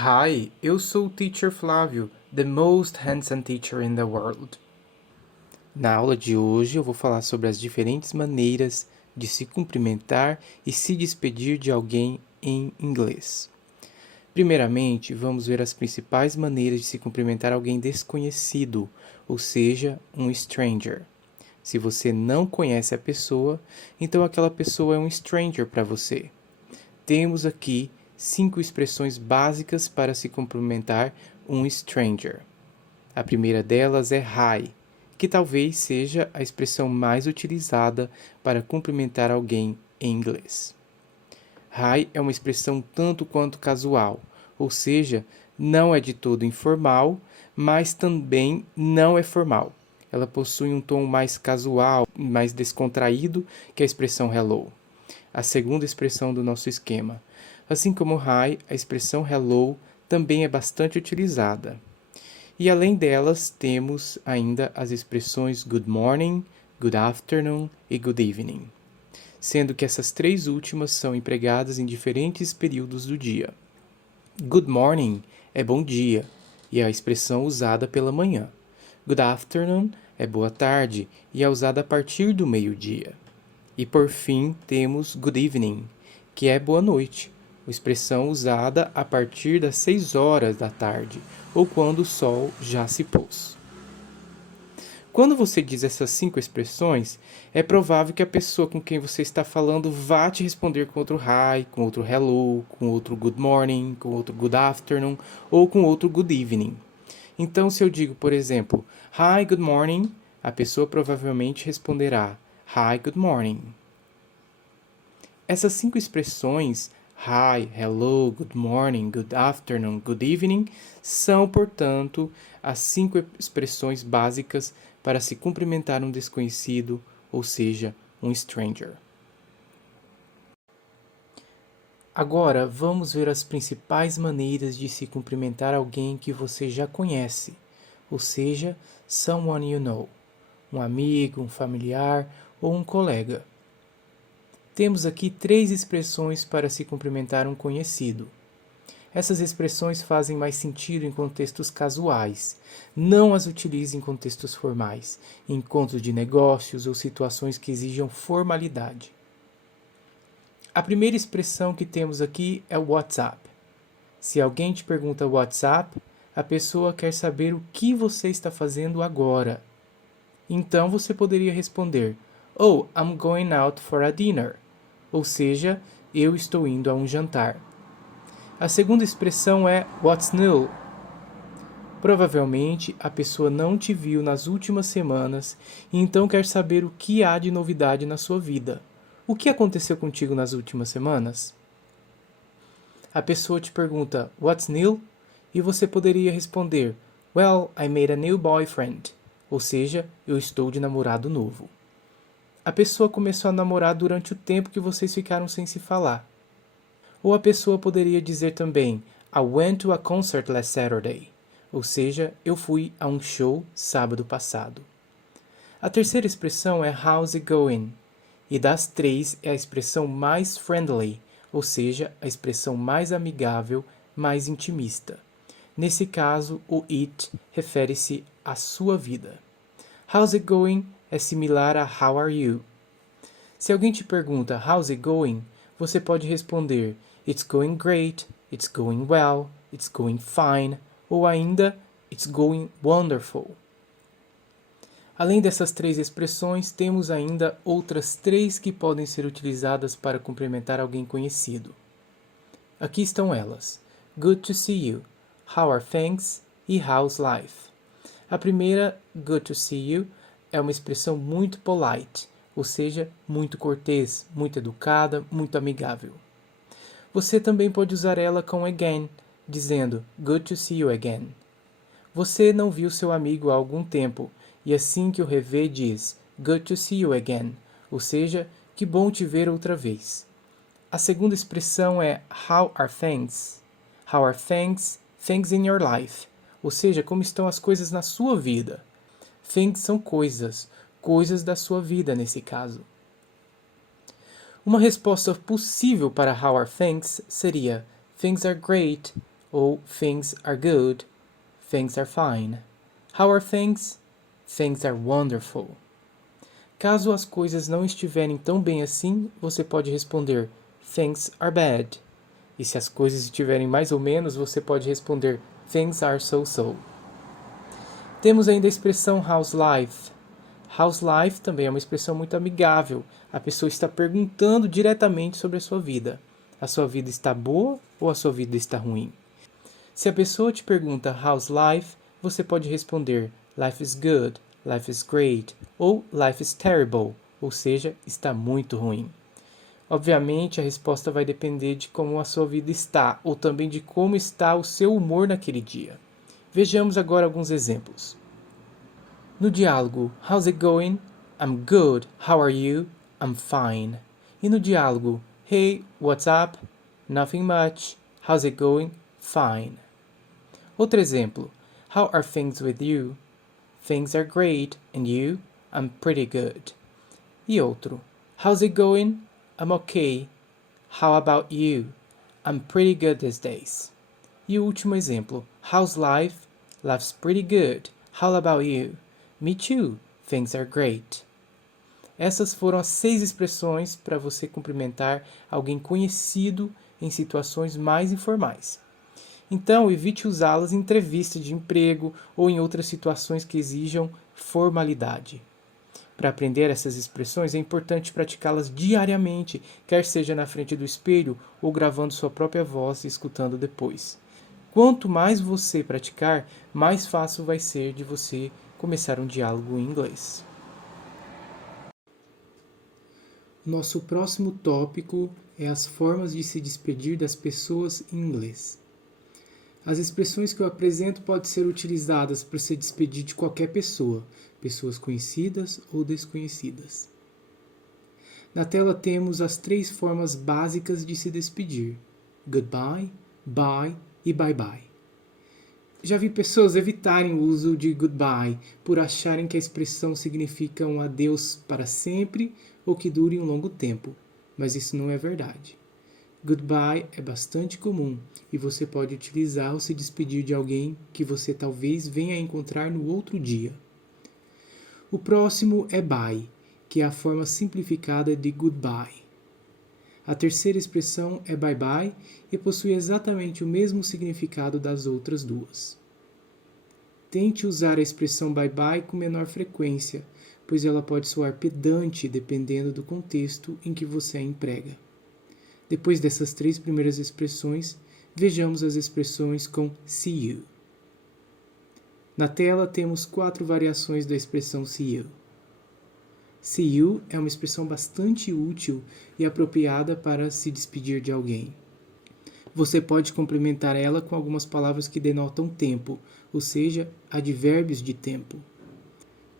Hi, eu sou o Teacher Flávio, the most handsome teacher in the world. Na aula de hoje eu vou falar sobre as diferentes maneiras de se cumprimentar e se despedir de alguém em inglês. Primeiramente, vamos ver as principais maneiras de se cumprimentar alguém desconhecido, ou seja, um stranger. Se você não conhece a pessoa, então aquela pessoa é um stranger para você. Temos aqui 5 expressões básicas para se cumprimentar um stranger. A primeira delas é hi, que talvez seja a expressão mais utilizada para cumprimentar alguém em inglês. Hi é uma expressão tanto quanto casual, ou seja, não é de todo informal, mas também não é formal. Ela possui um tom mais casual, mais descontraído que a expressão hello, a segunda expressão do nosso esquema. Assim como hi, a expressão hello também é bastante utilizada. E além delas, temos ainda as expressões good morning, good afternoon e good evening, sendo que essas três últimas são empregadas em diferentes períodos do dia. Good morning é bom dia e é a expressão usada pela manhã. Good afternoon é boa tarde e é usada a partir do meio-dia. E por fim, temos good evening, que é boa noite, uma expressão usada a partir das 6 horas da tarde ou quando o sol já se pôs. Quando você diz essas 5 expressões, é provável que a pessoa com quem você está falando vá te responder com outro hi, com outro hello, com outro good morning, com outro good afternoon ou com outro good evening. Então, se eu digo, por exemplo, hi, good morning, a pessoa provavelmente responderá hi, good morning. Essas 5 expressões, hi, hello, good morning, good afternoon, good evening, são, portanto, as 5 expressões básicas para se cumprimentar um desconhecido, ou seja, um stranger. Agora, vamos ver as principais maneiras de se cumprimentar alguém que você já conhece, ou seja, someone you know, um amigo, um familiar ou um colega. Temos aqui 3 expressões para se cumprimentar um conhecido. Essas expressões fazem mais sentido em contextos casuais. Não as utilize em contextos formais, em encontros de negócios ou situações que exijam formalidade. A primeira expressão que temos aqui é o WhatsApp. Se alguém te pergunta WhatsApp, a pessoa quer saber o que você está fazendo agora. Então você poderia responder: Oh, I'm going out for a dinner. Ou seja, eu estou indo a um jantar. A segunda expressão é what's new. Provavelmente a pessoa não te viu nas últimas semanas e então quer saber o que há de novidade na sua vida. O que aconteceu contigo nas últimas semanas? A pessoa te pergunta what's new e você poderia responder well, I made a new boyfriend. Ou seja, eu estou de namorado novo. A pessoa começou a namorar durante o tempo que vocês ficaram sem se falar. Ou a pessoa poderia dizer também I went to a concert last Saturday. Ou seja, eu fui a um show sábado passado. A terceira expressão é how's it going? E das 3 é a expressão mais friendly, ou seja, a expressão mais amigável, mais intimista. Nesse caso, o it refere-se à sua vida. How's it going é similar a how are you. Se alguém te pergunta how's it going, você pode responder it's going great, it's going well, it's going fine, ou ainda it's going wonderful. Além dessas 3 expressões, temos ainda outras 3 que podem ser utilizadas para cumprimentar alguém conhecido. Aqui estão elas: good to see you, how are things e how's life. A primeira, good to see you, é uma expressão muito polite, ou seja, muito cortês, muito educada, muito amigável. Você também pode usar ela com again, dizendo good to see you again. Você não viu seu amigo há algum tempo, e assim que o revê diz good to see you again, ou seja, que bom te ver outra vez. A segunda expressão é how are things? How are things? Things in your life, ou seja, como estão as coisas na sua vida. Things são coisas, coisas da sua vida nesse caso. Uma resposta possível para how are things seria things are great, ou things are good, things are fine. How are things? Things are wonderful. Caso as coisas não estiverem tão bem assim, você pode responder things are bad. E se as coisas estiverem mais ou menos, você pode responder things are so-so. Temos ainda a expressão how's life. How's life também é uma expressão muito amigável. A pessoa está perguntando diretamente sobre a sua vida. A sua vida está boa ou a sua vida está ruim? Se a pessoa te pergunta how's life, você pode responder life is good, life is great ou life is terrible, ou seja, está muito ruim. Obviamente, a resposta vai depender de como a sua vida está, ou também de como está o seu humor naquele dia. Vejamos agora alguns exemplos. No diálogo how's it going? I'm good. How are you? I'm fine. E no diálogo hey, what's up? Nothing much. How's it going? Fine. Outro exemplo. How are things with you? Things are great. And you? I'm pretty good. E outro. How's it going? I'm okay. How about you? I'm pretty good these days. E o último exemplo. How's life? Life's pretty good. How about you? Me too. Things are great. Essas foram as 6 expressões para você cumprimentar alguém conhecido em situações mais informais. Então, evite usá-las em entrevista de emprego ou em outras situações que exijam formalidade. Para aprender essas expressões, é importante praticá-las diariamente, quer seja na frente do espelho ou gravando sua própria voz e escutando depois. Quanto mais você praticar, mais fácil vai ser de você começar um diálogo em inglês. Nosso próximo tópico é as formas de se despedir das pessoas em inglês. As expressões que eu apresento podem ser utilizadas para se despedir de qualquer pessoa, pessoas conhecidas ou desconhecidas. Na tela temos as 3 formas básicas de se despedir: goodbye, bye e bye-bye. Já vi pessoas evitarem o uso de goodbye por acharem que a expressão significa um adeus para sempre ou que dure um longo tempo, mas isso não é verdade. Goodbye é bastante comum e você pode utilizar ao se despedir de alguém que você talvez venha a encontrar no outro dia. O próximo é bye, que é a forma simplificada de goodbye. A terceira expressão é bye-bye e possui exatamente o mesmo significado das outras duas. Tente usar a expressão bye-bye com menor frequência, pois ela pode soar pedante dependendo do contexto em que você a emprega. Depois dessas 3 primeiras expressões, vejamos as expressões com see you. Na tela temos 4 variações da expressão see you. See you é uma expressão bastante útil e apropriada para se despedir de alguém. Você pode complementar ela com algumas palavras que denotam tempo, ou seja, advérbios de tempo.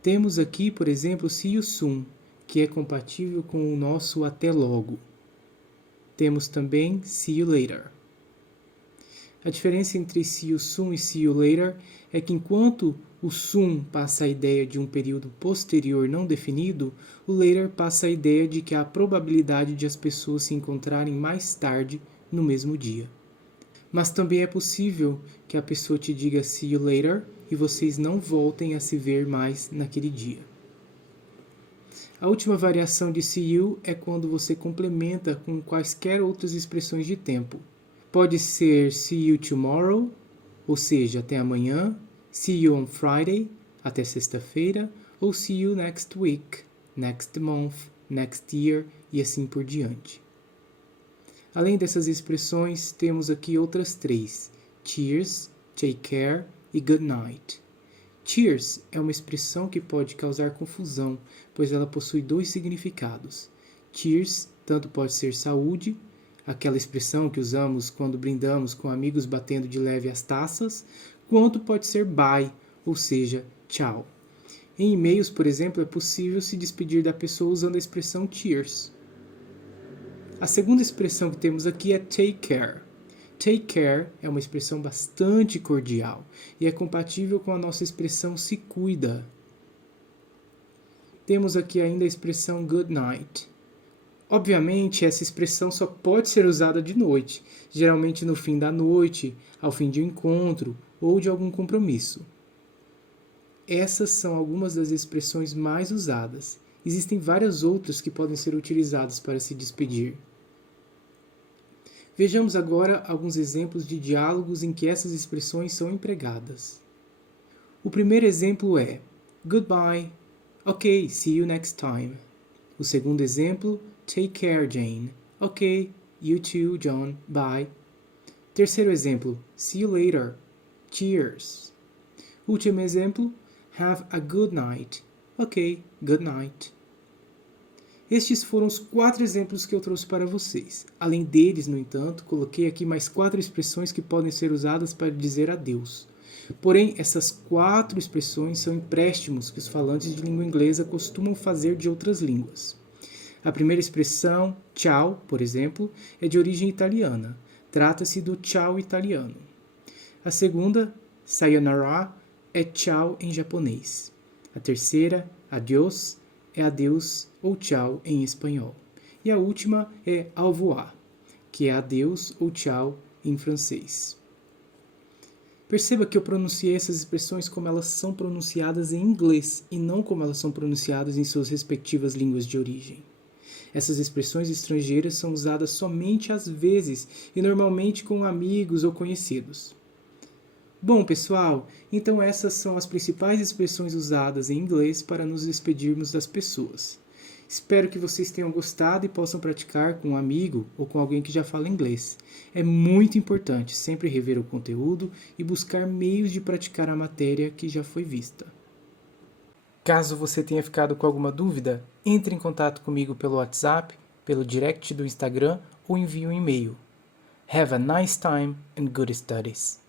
Temos aqui, por exemplo, see you soon, que é compatível com o nosso até logo. Temos também see you later. A diferença entre see you soon e see you later é que enquanto o soon passa a ideia de um período posterior não definido, o later passa a ideia de que há a probabilidade de as pessoas se encontrarem mais tarde no mesmo dia. Mas também é possível que a pessoa te diga see you later e vocês não voltem a se ver mais naquele dia. A última variação de see you é quando você complementa com quaisquer outras expressões de tempo. Pode ser see you tomorrow, ou seja, até amanhã, see you on Friday, até sexta-feira, ou see you next week, next month, next year e assim por diante. Além dessas expressões, temos aqui outras 3, cheers, take care e good night. Cheers é uma expressão que pode causar confusão, pois ela possui 2 significados. Cheers tanto pode ser saúde, aquela expressão que usamos quando brindamos com amigos batendo de leve as taças, quanto pode ser bye, ou seja, tchau. Em e-mails, por exemplo, é possível se despedir da pessoa usando a expressão cheers. A segunda expressão que temos aqui é take care. Take care é uma expressão bastante cordial e é compatível com a nossa expressão se cuida. Temos aqui ainda a expressão good night. Obviamente, essa expressão só pode ser usada de noite, geralmente no fim da noite, ao fim de um encontro ou de algum compromisso. Essas são algumas das expressões mais usadas. Existem várias outras que podem ser utilizadas para se despedir. Vejamos agora alguns exemplos de diálogos em que essas expressões são empregadas. O primeiro exemplo é Goodbye. Ok, see you next time. O segundo exemplo, Take care, Jane. Ok, you too, John. Bye. Terceiro exemplo, See you later. Cheers. Último exemplo, Have a good night. Ok, good night. Estes foram os 4 exemplos que eu trouxe para vocês. Além deles, no entanto, coloquei aqui mais 4 expressões que podem ser usadas para dizer adeus. Porém, essas 4 expressões são empréstimos que os falantes de língua inglesa costumam fazer de outras línguas. A primeira expressão, tchau, por exemplo, é de origem italiana. Trata-se do tchau italiano. A segunda, sayonara, é tchau em japonês. A terceira, adiós, é adeus ou tchau em espanhol. E a última é au revoir, que é adeus ou tchau em francês. Perceba que eu pronunciei essas expressões como elas são pronunciadas em inglês e não como elas são pronunciadas em suas respectivas línguas de origem. Essas expressões estrangeiras são usadas somente às vezes e normalmente com amigos ou conhecidos. Bom, pessoal, então essas são as principais expressões usadas em inglês para nos despedirmos das pessoas. Espero que vocês tenham gostado e possam praticar com um amigo ou com alguém que já fala inglês. É muito importante sempre rever o conteúdo e buscar meios de praticar a matéria que já foi vista. Caso você tenha ficado com alguma dúvida, entre em contato comigo pelo WhatsApp, pelo direct do Instagram ou envie um e-mail. Have a nice time and good studies!